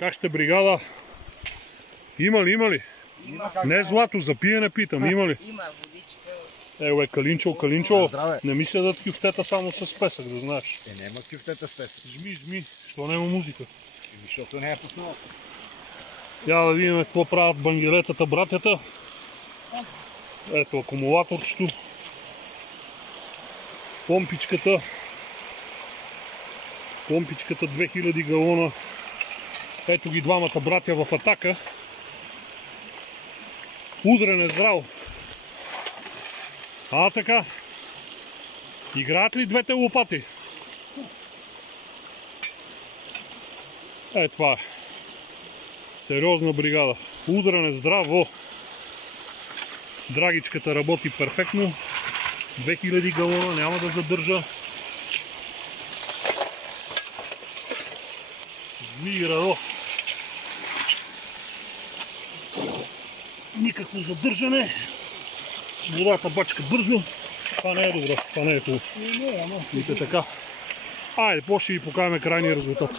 Как сте, бригада? Има ли, има ли? Има. Не злато, за пиене питам, има ли? Има водичка. Ево е, Калинчо, Здраве. не ми се дадат кюфтета само с песък, да знаеш. Няма кюфтета с песък. Жми, що няма музика? Защото не е пуснала. Я да видим какво правят бангелетата, братята. Ето акумулаторчето. Помпичката 2000 галона. Ето ги двамата братя в атака. Удрен е здраво. Така. Играят ли двете лопати? Това е. Сериозна бригада. Удрен е здраво. Драгичката работи перфектно. 2000 галона, няма да задържа. Зми радо. Никакво задържане. Водата бачка бързо. Това не е добро, това не е хубаво. Вижте така. Айде, после ще ви покажем крайния резултат.